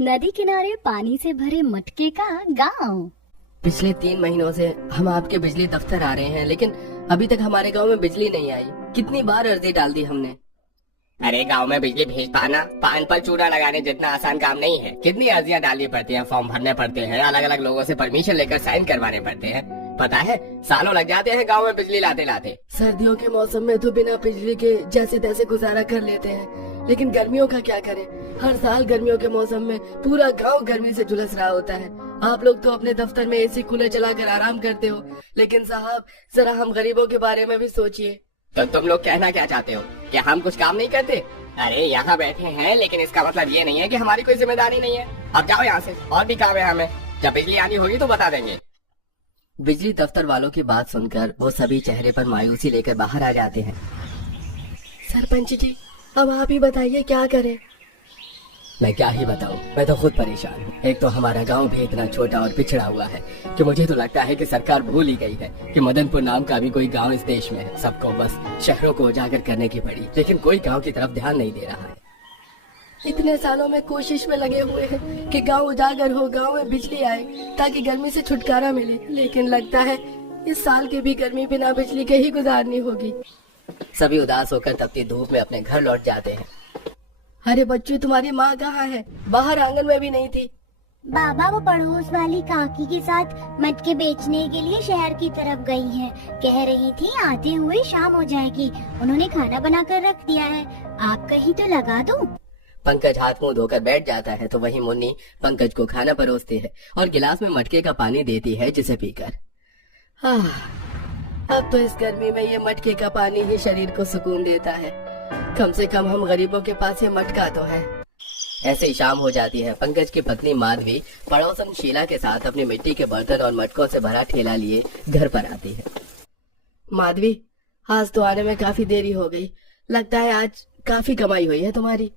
नदी किनारे पानी से भरे मटके का गांव। पिछले 3 महीनों से हम आपके बिजली दफ्तर आ रहे हैं, लेकिन अभी तक हमारे गांव में बिजली नहीं आई। कितनी बार अर्जी डाल दी हमने। अरे गांव में बिजली भेज पाना पान पर चूड़ा लगाने जितना आसान काम नहीं है। कितनी अर्जियां डालनी पड़ती हैं, फॉर्म भरने पड़ते हैं, अलग अलग लोगों से परमिशन लेकर साइन करवाने पड़ते हैं। पता है सालों लग जाते हैं गांव में बिजली लाते लाते। सर्दियों के मौसम में तो बिना बिजली के जैसे तैसे गुजारा कर लेते हैं, लेकिन गर्मियों का क्या करें। हर साल गर्मियों के मौसम में पूरा गांव गर्मी से झुलस रहा होता है। आप लोग तो अपने दफ्तर में एसी कूलर चलाकर आराम करते हो, लेकिन साहब जरा हम गरीबों के बारे में भी सोचिए। तो तुम लोग कहना क्या चाहते हो कि हम कुछ काम नहीं करते? अरे यहाँ बैठे हैं, लेकिन इसका मतलब ये नहीं है कि हमारी कोई जिम्मेदारी नहीं है। अब जाओ यहाँ से, और भी काम है हमें। जब बिजली आनी होगी तो बता देंगे। बिजली दफ्तर वालों की बात सुनकर वो सभी चेहरे पर मायूसी लेकर बाहर आ जाते हैं। सरपंच जी, अब आप ही बताइए क्या करें। मैं क्या ही बताऊं, मैं तो खुद परेशान हूँ। एक तो हमारा गांव भी इतना छोटा और पिछड़ा हुआ है कि मुझे तो लगता है कि सरकार भूल ही गई है कि मदनपुर नाम का भी कोई गांव इस देश में है। सबको बस शहरों को उजागर करने की पड़ी, लेकिन कोई गांव की तरफ ध्यान नहीं दे रहा है। इतने सालों में कोशिश में लगे हुए हैं कि गांव उजागर हो, गांव में बिजली आए ताकि गर्मी से छुटकारा मिले, लेकिन लगता है इस साल की भी गर्मी बिना बिजली के ही गुजारनी होगी। सभी उदास होकर तपती धूप में अपने घर लौट जाते हैं। अरे बच्चों, तुम्हारी माँ कहाँ है? बाहर आंगन में भी नहीं थी। बाबा वो पड़ोस वाली काकी के साथ मटके बेचने के लिए शहर की तरफ गई हैं। कह रही थी आते हुए शाम हो जाएगी। उन्होंने खाना बनाकर रख दिया है, आप कहीं तो लगा दो। पंकज हाथ मुंह धोकर बैठ जाता है तो वहीं मुन्नी पंकज को खाना परोसती है और गिलास में मटके का पानी देती है, जिसे पीकर अब तो इस गर्मी में ये मटके का पानी ही शरीर को सुकून देता है। कम से कम हम गरीबों के पास ये मटका तो है। ऐसे ही शाम हो जाती है। पंकज की पत्नी माधवी पड़ोसन शीला के साथ अपनी मिट्टी के बर्तन और मटकों से भरा ठेला लिए घर पर आती है। माधवी, आज तो आने में काफी देरी हो गई। लगता है आज काफी कमाई हुई है तुम्हारी।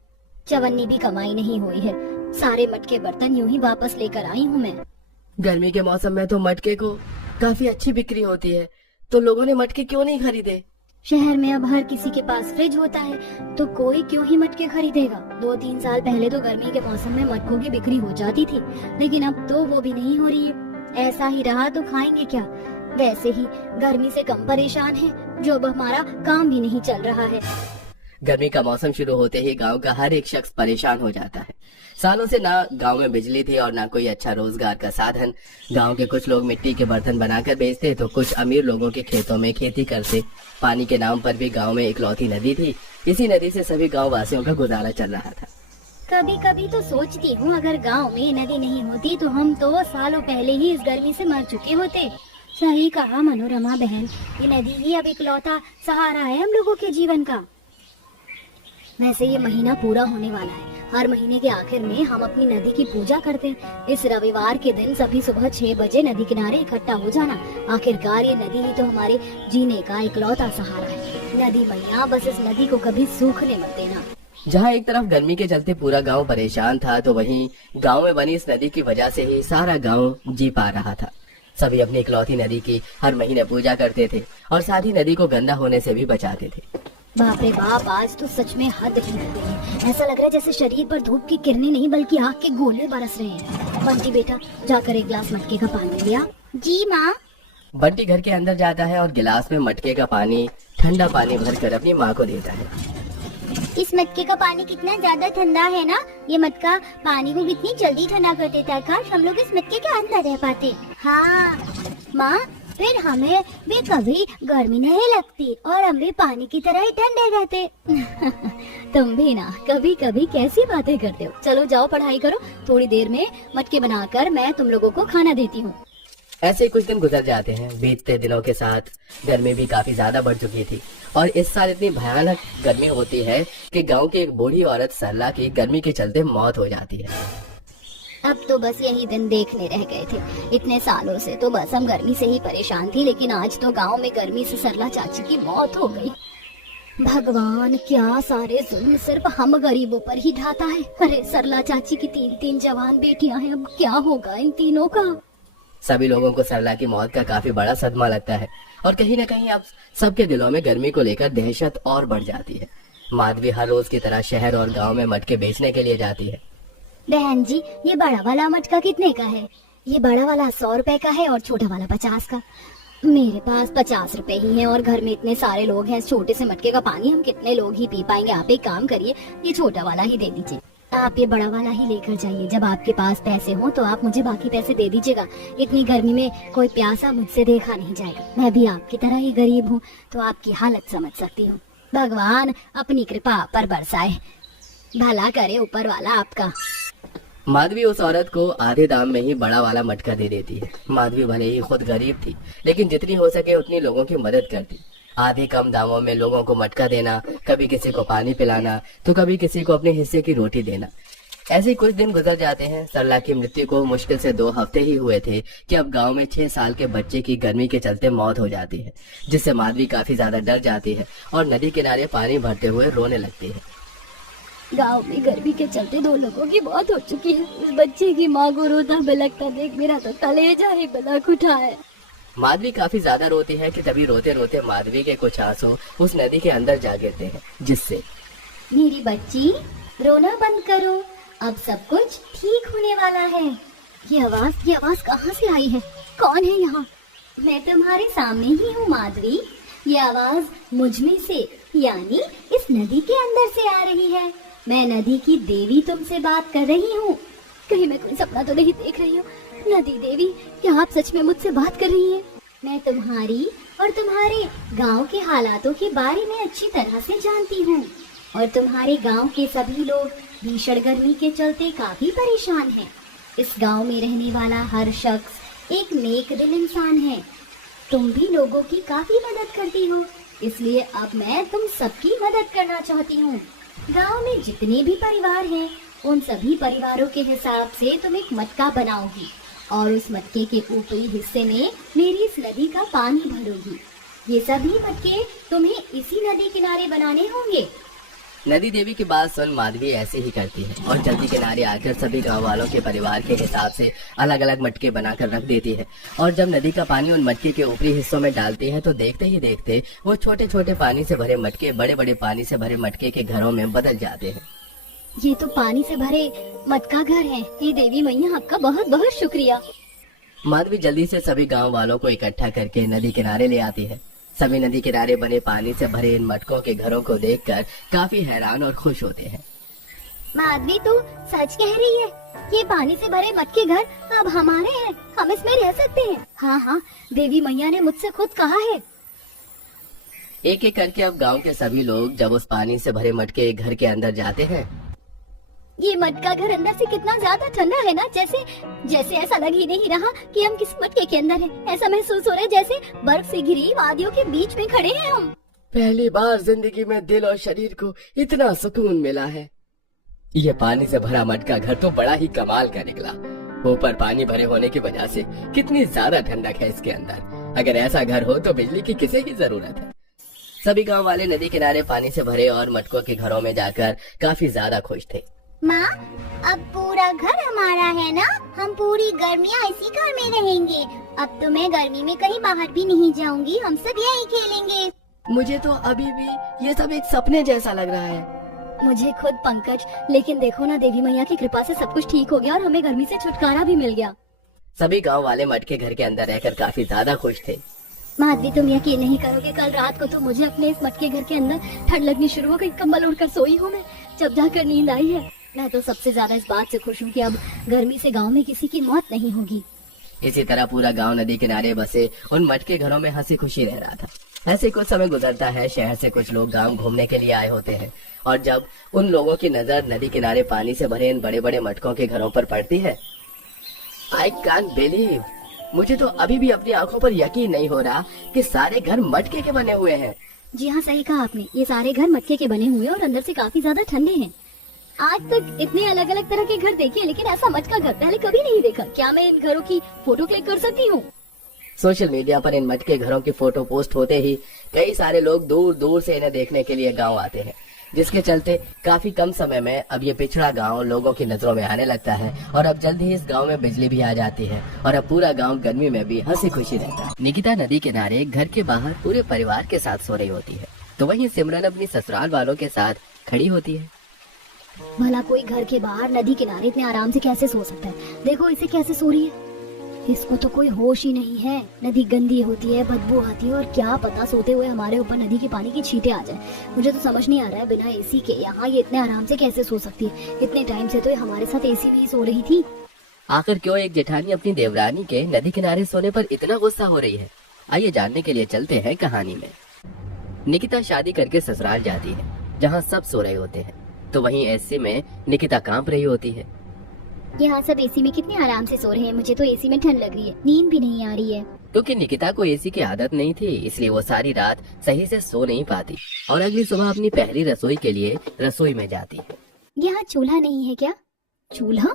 चवन्नी भी कमाई नहीं हुई है, सारे मटके बर्तन यूं ही वापस लेकर आई हूँ मैं। गर्मी के मौसम में तो मटके को काफी अच्छी बिक्री होती है, तो लोगों ने मटके क्यों नहीं खरीदे? शहर में अब हर किसी के पास फ्रिज होता है, तो कोई क्यों ही मटके खरीदेगा। 2-3 साल पहले तो गर्मी के मौसम में मटकों की बिक्री हो जाती थी, लेकिन अब तो वो भी नहीं हो रही है। ऐसा ही रहा तो खाएंगे क्या? वैसे ही गर्मी से कम परेशान है, जो अब हमारा काम भी नहीं चल रहा है। गर्मी का मौसम शुरू होते ही गांव का हर एक शख्स परेशान हो जाता है। सालों से ना गांव में बिजली थी और ना कोई अच्छा रोजगार का साधन। गांव के कुछ लोग मिट्टी के बर्तन बनाकर बेचते तो कुछ अमीर लोगों के खेतों में खेती करते। पानी के नाम पर भी गांव में इकलौती नदी थी। इसी नदी से सभी गांव वासियों का गुजारा चल रहा था। कभी कभी तो सोचती हूँ, अगर गांव में नदी नहीं होती तो हम तो सालों पहले ही इस गर्मी से मर चुके होते। सही कहा मनोरमा बहन, ये नदी ही अब इकलौता सहारा है हम लोगों के जीवन का। वैसे ये महीना पूरा होने वाला है। हर महीने के आखिर में हम अपनी नदी की पूजा करते हैं। इस रविवार के दिन सभी सुबह 6 बजे नदी किनारे इकट्ठा हो जाना। आखिरकार ये नदी ही तो हमारे जीने का इकलौता सहारा है। नदी मैया, बस इस नदी को कभी सूखने मत देना। जहाँ एक तरफ गर्मी के चलते पूरा गांव परेशान था, तो वहीं गांव में बनी इस नदी की वजह से ही सारा गांव जी पा रहा था। सभी अपनी इकलौती नदी की हर महीने पूजा करते थे और साथ ही नदी को गंदा होने से भी बचाते थे। बाप रे बाप, आज तो सच में हद ही हो गई है। ऐसा लग रहा है जैसे शरीर पर धूप की किरणें नहीं बल्कि आग के गोले बरस रहे हैं। बंटी बेटा, जाकर एक गिलास मटके का पानी लिया। जी माँ। बंटी घर के अंदर जाता है और गिलास में मटके का पानी, ठंडा पानी भरकर अपनी माँ को देता है। इस मटके का पानी कितना ज्यादा ठंडा है ना। ये मटका पानी को कितनी जल्दी ठंडा कर देता है। काश हम लोग इस मटके के अंदर रह पाते। हाँ माँ, फिर हमें भी कभी गर्मी नहीं लगती और हम भी पानी की तरह ही ठंडे रहते। तुम भी ना कभी कभी कैसी बातें करते हो। चलो जाओ पढ़ाई करो, थोड़ी देर में मटके बनाकर मैं तुम लोगों को खाना देती हूँ। ऐसे कुछ दिन गुजर जाते हैं। बीतते दिनों के साथ गर्मी भी काफी ज्यादा बढ़ चुकी थी और इस साल इतनी भयानक गर्मी होती है कि गांव की एक बूढ़ी औरत सरला की गर्मी के चलते मौत हो जाती है। अब तो बस यही दिन देखने रह गए थे। इतने सालों से तो बस हम गर्मी से ही परेशान थी, लेकिन आज तो गांव में गर्मी से सरला चाची की मौत हो गई। भगवान, क्या सारे जुल्म सिर्फ हम गरीबों पर ही ढाता है। अरे सरला चाची की 3 जवान बेटियां हैं, अब क्या होगा इन तीनों का? सभी लोगों को सरला की मौत का काफी बड़ा सदमा लगता है और कहीं न कहीं अब सबके दिलों में गर्मी को लेकर दहशत और बढ़ जाती है। माधवी हर रोज की तरह शहर और गांव में मटके बेचने के लिए जाती है। बहन जी, ये बड़ा वाला मटका कितने का है? ये बड़ा वाला 100 रुपए का है और छोटा वाला 50 का। मेरे पास 50 रुपए ही हैं और घर में इतने सारे लोग हैं, इस छोटे से मटके का पानी हम कितने लोग ही पी पाएंगे? आप एक काम करिए, ये छोटा वाला ही दे दीजिए। आप ये बड़ा वाला ही लेकर जाइए। जब आपके पास पैसे हो तो आप मुझे बाकी पैसे दे दीजिएगा। इतनी गर्मी में कोई प्यासा मुझसे देखा नहीं जाएगा। मैं भी आपकी तरह ही गरीब हूँ तो आपकी हालत समझ सकती हूँ। भगवान अपनी कृपा आप पर बरसाए, भला करे ऊपर वाला आपका। माधवी उस औरत को आधे दाम में ही बड़ा वाला मटका दे देती है। माधवी भले ही खुद गरीब थी, लेकिन जितनी हो सके उतनी लोगों की मदद करती। आधे कम दामों में लोगों को मटका देना, कभी किसी को पानी पिलाना तो कभी किसी को अपने हिस्से की रोटी देना। ऐसे कुछ दिन गुजर जाते हैं। सरला की मृत्यु को मुश्किल से 2 हफ्ते ही हुए थे कि अब गांव में 6 साल के बच्चे की गर्मी के चलते मौत हो जाती है, जिससे माधवी काफी ज्यादा डर जाती है और नदी किनारे पानी भरते हुए रोने लगती है। गांव में गर्मी के चलते 2 लोगों की मौत हो चुकी है। उस बच्चे की माँ को रोता बिलखता देख मेरा तो कलेजा ही बिलख उठा है। माधवी काफी ज्यादा रोती है कि तभी रोते रोते माधवी के कुछ आंसू उस नदी के अंदर जा गिरते हैं, जिससे मेरी बच्ची रोना बंद करो, अब सब कुछ ठीक होने वाला है। ये आवाज कहाँ से आई है? कौन है यहाँ? मैं तुम्हारे सामने ही हूँ माधवी। ये आवाज मुझ में से यानी इस नदी के अंदर से आ रही है। मैं नदी की देवी तुमसे बात कर रही हूँ। कहीं मैं कोई सपना तो नहीं देख रही हूँ? नदी देवी, क्या आप सच में मुझसे बात कर रही हैं? मैं तुम्हारी और तुम्हारे गांव के हालातों के बारे में अच्छी तरह से जानती हूँ और तुम्हारे गांव के सभी लोग भीषण गर्मी के चलते काफी परेशान हैं। इस गांव में रहने वाला हर शख्स एक नेक दिल इंसान है। तुम भी लोगों की काफी मदद करती हो, इसलिए अब मैं तुम सबकी मदद करना चाहती हूँ। गांव में जितने भी परिवार हैं, उन सभी परिवारों के हिसाब से तुम एक मटका बनाओगी और उस मटके के ऊपरी हिस्से में मेरी इस नदी का पानी भरोगी। ये सभी मटके तुम्हें इसी नदी किनारे बनाने होंगे। नदी देवी की बात सुन माधवी ऐसे ही करती है और जल्दी किनारे आकर सभी गांव वालों के परिवार के हिसाब से अलग अलग मटके बनाकर रख देती है। और जब नदी का पानी उन मटके के ऊपरी हिस्सों में डालती है तो देखते ही देखते वो छोटे छोटे पानी से भरे मटके बड़े बड़े पानी से भरे मटके के घरों में बदल जाते हैं। ये तो पानी से भरे मटका घर है। ये देवी मैया आपका बहुत बहुत शुक्रिया। माधवी जल्दी से सभी गांव वालों को इकट्ठा करके नदी किनारे ले आती है। सभी नदी किनारे बने पानी से भरे इन मटकों के घरों को देखकर काफी हैरान और खुश होते हैं। माधवी तू सच कह रही है? ये पानी से भरे मटके घर अब हमारे हैं, हम इसमें रह सकते हैं? हाँ हाँ, देवी मैया ने मुझसे खुद कहा है। एक एक करके अब गांव के सभी लोग जब उस पानी से भरे मटके घर के अंदर जाते हैं। ये मटका घर अंदर से कितना ज्यादा ठंडा है ना, जैसे ऐसा लग ही नहीं रहा कि हम किसी मटके के अंदर हैं। ऐसा महसूस हो रहा है जैसे बर्फ से घिरी वादियों के बीच में खड़े हैं हम। पहली बार जिंदगी में दिल और शरीर को इतना सुकून मिला है। ये पानी से भरा मटका घर तो बड़ा ही कमाल का निकला। ऊपर पानी भरे होने की वजह से कितनी ज्यादा ठंडक है इसके अंदर। अगर ऐसा घर हो तो बिजली की किसे ही जरूरत है। सभी गांव वाले नदी किनारे पानी से भरे और मटकों के घरों में जाकर काफी ज्यादा खुश थे। माँ, अब पूरा घर हमारा है ना? हम पूरी गर्मियाँ इसी घर में रहेंगे। अब तो मैं गर्मी में कहीं बाहर भी नहीं जाऊंगी, हम सब यहीं खेलेंगे। मुझे तो अभी भी ये सब एक सपने जैसा लग रहा है। मुझे खुद पंकज, लेकिन देखो ना, देवी मैया की कृपा से सब कुछ ठीक हो गया और हमें गर्मी से छुटकारा भी मिल गया। सभी गांव वाले मटके घर के अंदर रहकर काफी ज्यादा खुश थे। माधवी, तुम यकीन नहीं करोगे, कल रात को तो मुझे अपने इस मटके घर के अंदर ठंड लगनी शुरू हो गई। कंबल उड़कर सोई हूँ मैं, जब जाकर नींद आई है। मैं तो सबसे ज्यादा इस बात से खुश हूँ कि अब गर्मी से गांव में किसी की मौत नहीं होगी। इसी तरह पूरा गांव नदी किनारे बसे उन मटके घरों में हंसी खुशी रह रहा था। ऐसे कुछ समय गुजरता है। शहर से कुछ लोग गांव घूमने के लिए आए होते हैं और जब उन लोगों की नजर नदी किनारे पानी से भरे इन बड़े बड़े मटकों के घरों पर पड़ती है, आई कांट बिलीव, मुझे तो अभी भी अपनी आंखों पर यकीन नहीं हो रहा कि सारे घर मटके के बने हुए हैं। जी हाँ, सही कहा आपने। ये सारे घर मटके के बने हुए और अंदर से काफी ज्यादा ठंडे हैं। आज तक इतने अलग अलग तरह के घर देखे, लेकिन ऐसा मटका घर पहले कभी नहीं देखा। क्या मैं इन घरों की फोटो क्लिक कर सकती हूँ? सोशल मीडिया पर इन मटके घरों की फोटो पोस्ट होते ही कई सारे लोग दूर दूर से इन्हें देखने के लिए गांव आते हैं, जिसके चलते काफी कम समय में अब ये पिछड़ा गांव लोगों की नजरों में आने लगता है। और अब जल्द ही इस गांव में बिजली भी आ जाती है और अब पूरा गांव गर्मी में भी हंसी खुशी रहता है। निकिता नदी किनारे घर के बाहर पूरे परिवार के साथ सो रही होती है, तो वहीं सिमरन अपनी ससुराल वालों के साथ खड़ी होती है। भला कोई घर के बाहर नदी किनारे इतने आराम से कैसे सो सकता है? देखो इसे कैसे सो रही है। इसको तो कोई होश ही नहीं है। नदी गंदी होती है, बदबू आती है, और क्या पता सोते हुए हमारे ऊपर नदी के पानी की छींटे आ जाए। मुझे तो समझ नहीं आ रहा है बिना एसी के यहाँ ये इतने आराम से कैसे सो सकती है। इतने टाइम से तो ये हमारे साथ एसी में ही सो रही थी। आखिर क्यों एक जेठानी अपनी देवरानी के नदी किनारे सोने पर इतना गुस्सा हो रही है? आइए जानने के लिए चलते हैं कहानी में। निकिता शादी करके ससुराल जाती है, जहाँ सब सो रहे होते हैं, तो वहीं एसी में निकिता कांप रही होती है। यहाँ सब एसी में कितने आराम से सो रहे हैं, मुझे तो एसी में ठंड लग रही है, नींद भी नहीं आ रही है। क्योंकि निकिता को एसी की आदत नहीं थी, इसलिए वो सारी रात सही से सो नहीं पाती और अगली सुबह अपनी पहली रसोई के लिए रसोई में जाती है। यहाँ चूल्हा नहीं है क्या? चूल्हा?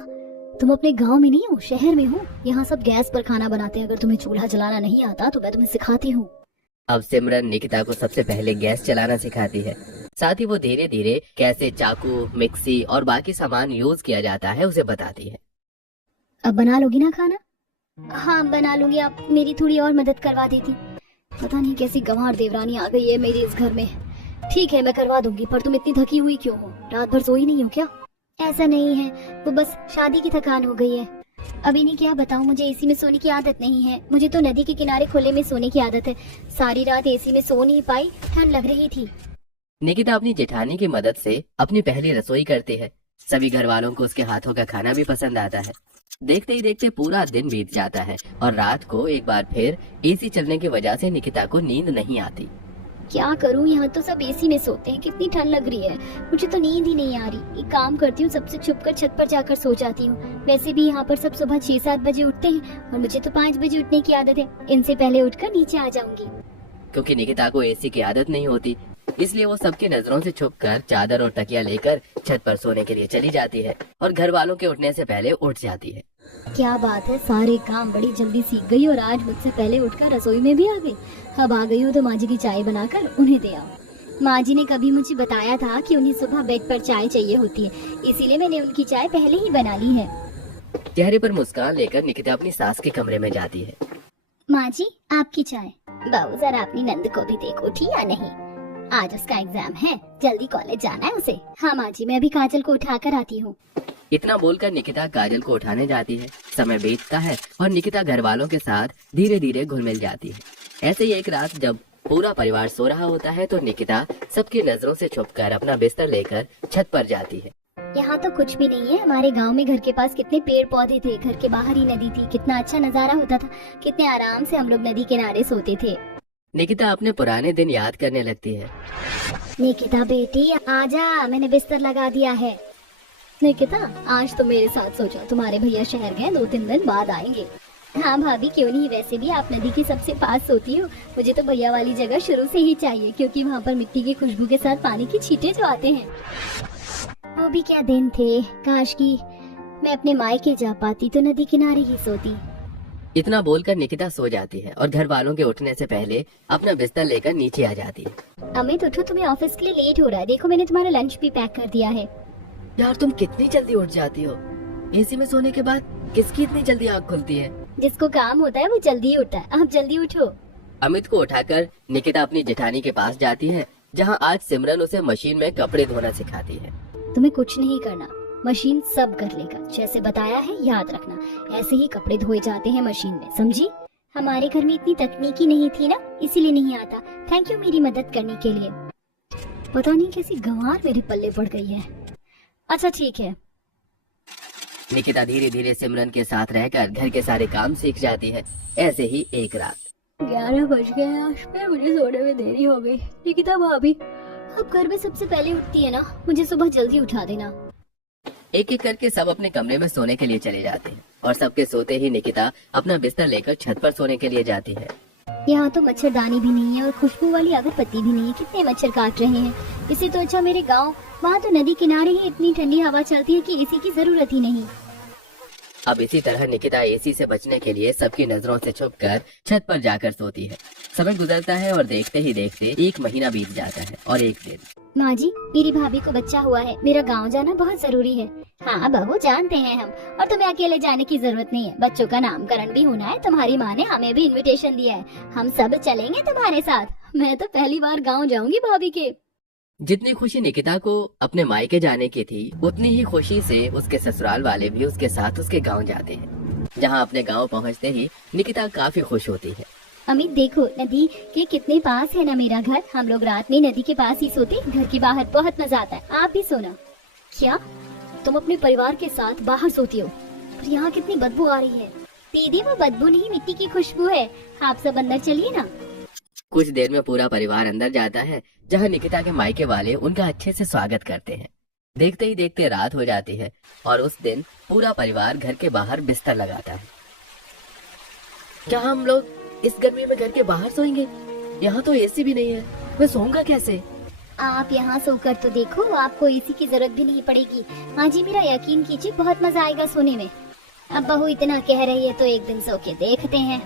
तुम अपने गांव में नहीं हो, शहर में हो। यहाँ सब गैस पर खाना बनाते हैं। अगर तुम्हें चूल्हा जलाना नहीं आता तो मैं तुम्हें सिखाती हूँ। अब सिमरन निकिता को सबसे पहले गैस चलाना सिखाती है। साथ ही वो धीरे धीरे कैसे चाकू, मिक्सी और बाकी सामान यूज किया जाता है उसे बताती है। अब बना लोगी ना खाना? हाँ बना लूंगी, आप मेरी थोड़ी और मदद करवा देती। पता नहीं कैसी गंवार देवरानी आ गई है मेरे इस घर में। ठीक है मैं करवा दूंगी, पर तुम इतनी थकी हुई क्यों हो? रात भर सोई नहीं हो क्या? ऐसा नहीं है, वो बस शादी की थकान हो गई है। अभी नहीं क्या बताऊं, मुझे एसी में सोने की आदत नहीं है। मुझे तो नदी के किनारे खुले में सोने की आदत है। सारी रात एसी में सो नहीं पाई, ठंड लग रही थी। निकिता अपनी जेठानी की मदद से अपनी पहली रसोई करती है। सभी घर वालों को उसके हाथों का खाना भी पसंद आता है। देखते ही देखते पूरा दिन बीत जाता है और रात को एक बार फिर एसी चलने की वजह से निकिता को नींद नहीं आती। क्या करूं, यहाँ तो सब एसी में सोते हैं, कितनी ठंड लग रही है, मुझे तो नींद ही नहीं आ रही। एक काम करती हूँ, सबसे छुपकर छत पर जाकर सो जाती हूँ। वैसे भी यहाँ पर सब सुबह 6-7 बजे उठते हैं और मुझे तो 5 बजे उठने की आदत है। इनसे पहले उठकर नीचे आ जाऊंगी। क्योंकि निकिता को एसी की आदत नहीं होती, इसलिए वो सबकी नजरों से छुपकर चादर और तकिया लेकर छत पर सोने के लिए चली जाती है और घर वालों के उठने से पहले उठ जाती है। क्या बात है, सारे काम बड़ी जल्दी सीख गई और आज मुझसे पहले उठकर रसोई में भी आ गई। अब आ गई हो तो माँ जी की चाय बनाकर उन्हें दे आओ। माँ जी ने कभी मुझे बताया था कि उन्हें सुबह बेड पर चाय चाहिए होती है, इसीलिए मैंने उनकी चाय पहले ही बना ली है। चेहरे पर मुस्कान लेकर निकिता अपनी सास के कमरे में जाती है। माँ जी आपकी चाय। बहू जरा अपनी नंद को भी देखो, उठी या नहीं? आज उसका एग्जाम है, जल्दी कॉलेज जाना है उसे। हाँ माँ जी, मैं अभी काजल को उठा कर आती हूँ। इतना बोलकर निकिता काजल को उठाने जाती है। समय बीतता है और निकिता घर वालों के साथ धीरे धीरे घुल मिल जाती है। ऐसे ही एक रात जब पूरा परिवार सो रहा होता है तो निकिता सबकी नजरों से छुपकर अपना बिस्तर लेकर छत पर जाती है। यहाँ तो कुछ भी नहीं है। हमारे गांव में घर के पास कितने पेड़ पौधे थे, घर के बाहर ही नदी थी, कितना अच्छा नजारा होता था, कितने आराम से हम लोग नदी किनारे सोते थे। निकिता अपने पुराने दिन याद करने लगती है। निकिता बेटी आजा, मैंने बिस्तर लगा दिया है। निकिता आज तो मेरे साथ सो जाओ, तुम्हारे भैया शहर गए, 2-3 दिन बाद आएंगे। हाँ भाभी क्यों नहीं, वैसे भी आप नदी के सबसे पास सोती हो। मुझे तो भैया वाली जगह शुरू से ही चाहिए, क्योंकि वहाँ पर मिट्टी की खुशबू के साथ पानी की छींटे जो आते हैं। वो भी क्या दिन थे, काश की मैं अपने मायके जा पाती तो नदी किनारे ही सोती। इतना बोलकर निकिता सो जाती है और घर वालों के उठने से पहले अपना बिस्तर लेकर नीचे आ जाती है। अमित उठो, तुम्हें ऑफिस के लिए लेट हो रहा है। देखो मैंने तुम्हारा लंच भी पैक कर दिया है। यार तुम कितनी जल्दी उठ जाती हो? एसी में सोने के बाद किसकी इतनी जल्दी आँख खुलती है? जिसको काम होता है वो जल्दी उठता है। आप जल्दी उठो। अमित को उठाकर निकिता अपनी जेठानी के पास जाती है, जहाँ आज सिमरन उसे मशीन में कपड़े धोना सिखाती है। तुम्हें कुछ नहीं करना, मशीन सब कर लेगा। जैसे बताया है याद रखना, ऐसे ही कपड़े धोए जाते हैं मशीन में, समझी? हमारे घर में इतनी तकनीकी नहीं थी ना, इसीलिए नहीं आता। थैंक यू मेरी मदद करने के लिए। पता नहीं कैसी गंवार मेरे पल्ले पड़ गई है। अच्छा ठीक है। निकिता धीरे धीरे सिमरन के साथ रहकर घर के सारे काम सीख जाती है। ऐसे ही एक रात 11 बज गए, आज फिर मुझे सोने में देरी हो गई। निकिता भाभी अब घर में सबसे पहले उठती है ना, मुझे सुबह जल्दी उठा देना। एक एक करके सब अपने कमरे में सोने के लिए चले जाते हैं और सबके सोते ही निकिता अपना बिस्तर लेकर छत पर सोने के लिए जाती है। यहाँ तो मच्छरदानी भी नहीं है और खुशबू वाली अगरबत्ती भी नहीं है। कितने मच्छर काट रहे हैं। इसे तो अच्छा मेरे गांव, वहाँ तो नदी किनारे ही इतनी ठंडी हवा चलती है कि एसी की जरूरत ही नहीं। अब इसी तरह निकिता एसी से बचने के लिए सबकी नजरों से छुपकर छत पर जाकर सोती है। समय गुजरता है और देखते ही देखते 1 महीना बीत जाता है और एक दिन। माँ जी मेरी भाभी को बच्चा हुआ है, मेरा गांव जाना बहुत जरूरी है। हाँ बहू जानते हैं हम, और तुम्हें अकेले जाने की जरूरत नहीं है। बच्चों का नामकरण भी होना है, तुम्हारी माँ ने हमें भी इनविटेशन दिया है। हम सब चलेंगे तुम्हारे साथ। मैं तो पहली बार गाँव जाऊंगी भाभी के। जितनी खुशी निकिता को अपने मायके जाने की थी, उतनी ही खुशी से उसके ससुराल वाले भी उसके साथ उसके गांव जाते हैं। जहां अपने गांव पहुंचते ही निकिता काफी खुश होती है। अमित देखो, नदी के कितने पास है ना मेरा घर। हम लोग रात में नदी के पास ही सोते, घर के बाहर बहुत मजा आता है। आप भी सोना। क्या तुम अपने परिवार के साथ बाहर सोती हो? पर यहाँ कितनी बदबू आ रही है। दीदी वो बदबू नहीं, मिट्टी की खुशबू है। आप सब अंदर चलिए ना। कुछ देर में पूरा परिवार अंदर जाता है, जहां निकिता के मायके वाले उनका अच्छे से स्वागत करते हैं। देखते ही देखते रात हो जाती है और उस दिन पूरा परिवार घर के बाहर बिस्तर लगाता है। क्या हम लोग इस गर्मी में घर के बाहर सोएंगे? यहाँ तो एसी भी नहीं है, मैं सोऊंगा कैसे? आप यहाँ सोकर तो देखो, आपको एसी की जरूरत भी नहीं पड़ेगी। हाँ जी, मेरा यकीन कीजिए, बहुत मजा आएगा सोने में। अब बहू इतना कह रही है तो एक दिन सो के देखते हैं।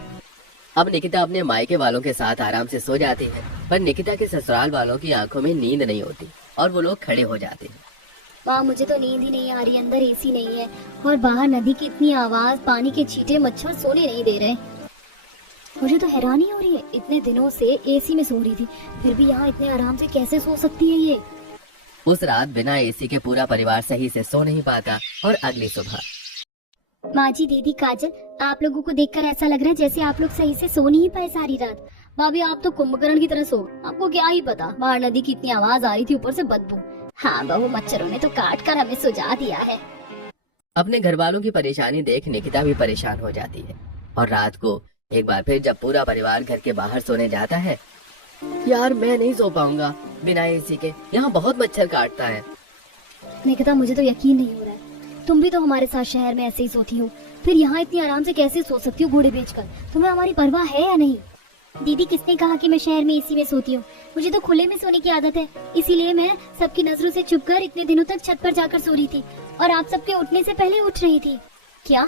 अब निकिता अपने मायके वालों के साथ आराम से सो जाती है, पर निकिता के ससुराल वालों की आंखों में नींद नहीं होती और वो लोग खड़े हो जाते हैं। माँ मुझे तो नींद ही नहीं आ रही, अंदर एसी नहीं है और बाहर नदी की इतनी आवाज, पानी के छींटे, मच्छर सोने नहीं दे रहे। मुझे तो हैरानी हो रही है, इतने दिनों से एसी में सो रही थी, फिर भी यहाँ इतने आराम से कैसे सो सकती है ये? उस रात बिना एसी के पूरा परिवार सही से सो नहीं पाता और अगली सुबह माँ जी, दीदी, काजल, आप लोगों को देखकर ऐसा लग रहा है जैसे आप लोग सही से सो नहीं पाए सारी रात। भाभी आप तो कुंभकर्ण की तरह सो, आपको क्या ही पता, बाहर नदी की इतनी आवाज आ रही थी, ऊपर से बदबू। हाँ बहू, मच्छरों ने तो काट कर हमें सुझा दिया है। अपने घर वालों की परेशानी देख निकिता भी परेशान हो जाती है और रात को एक बार फिर जब पूरा परिवार घर के बाहर सोने जाता है, यार मैं नहीं सो पाऊंगा बिना एसी के, यहाँ बहुत मच्छर काटता है। निकिता मुझे तो यकीन नहीं हो रहा है, तुम भी तो हमारे साथ शहर में ऐसे ही सोती हो, फिर यहाँ इतनी आराम से कैसे सो सकती हो घोड़े बेचकर? तुम्हें हमारी परवाह है या नहीं? दीदी किसने कहा कि मैं शहर में एसी में सोती हूँ? मुझे तो खुले में सोने की आदत है, इसीलिए मैं सबकी नजरों से छुपकर इतने दिनों तक छत पर जाकर सो रही थी और आप सबके उठने से पहले उठ रही थी। क्या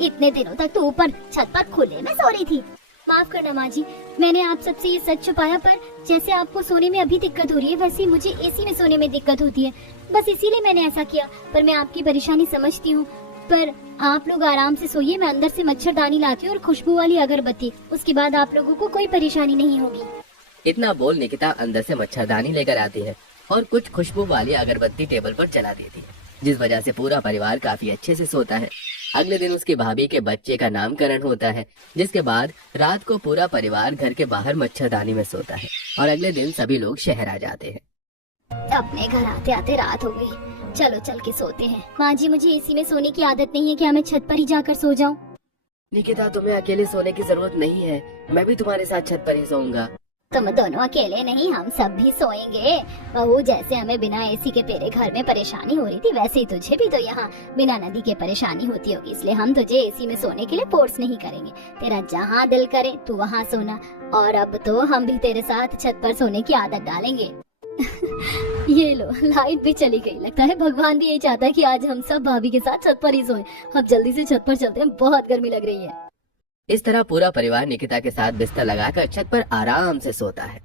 इतने दिनों तक तो ऊपर छत पर खुले में सो रही थी? माफ करना माँ जी, मैंने आप सबसे ये सच छुपाया, पर जैसे आपको सोने में अभी दिक्कत हो रही है वैसे मुझे एसी में सोने में दिक्कत होती है, बस इसीलिए मैंने ऐसा किया। पर मैं आपकी परेशानी समझती हूँ, पर आप लोग आराम से सोइए, मैं अंदर से मच्छरदानी लाती हूँ और खुशबू वाली अगरबत्ती, उसके बाद आप लोगों को कोई परेशानी नहीं होगी। इतना बोल निकिता अंदर से मच्छरदानी लेकर आती है और कुछ खुशबू वाली अगरबत्ती टेबल पर जला देती है, जिस वजह से पूरा परिवार काफी अच्छे से सोता है। अगले दिन उसकी भाभी के बच्चे का नामकरण होता है, जिसके बाद रात को पूरा परिवार घर के बाहर मच्छरदानी में सोता है और अगले दिन सभी लोग शहर आ जाते हैं। अपने घर आते आते रात हो गई, चलो चल के सोते हैं। माँ जी, मुझे एसी में सोने की आदत नहीं है, क्या मैं छत पर ही जाकर सो जाऊँ? निकिता तुम्हें अकेले सोने की जरूरत नहीं है, मैं भी तुम्हारे साथ छत पर ही सोऊंगा। तुम दोनों अकेले नहीं, हम सब भी सोएंगे। बहू, जैसे हमें बिना एसी के तेरे घर में परेशानी हो रही थी, वैसे ही तुझे भी तो यहाँ बिना नदी के परेशानी होती होगी, इसलिए हम तुझे एसी में सोने के लिए फोर्स नहीं करेंगे। तेरा जहाँ दिल करे तू वहाँ सोना, और अब तो हम भी तेरे साथ छत पर सोने की आदत डालेंगे। ये लो, लाइट भी चली गई। लगता है भगवान भी यही चाहता है कि आज हम सब भाभी के साथ छत पर ही सोएं। अब जल्दी से छत पर चलते हैं, बहुत गर्मी लग रही है। इस तरह पूरा परिवार निकिता के साथ बिस्तर लगाकर छत पर आराम से सोता है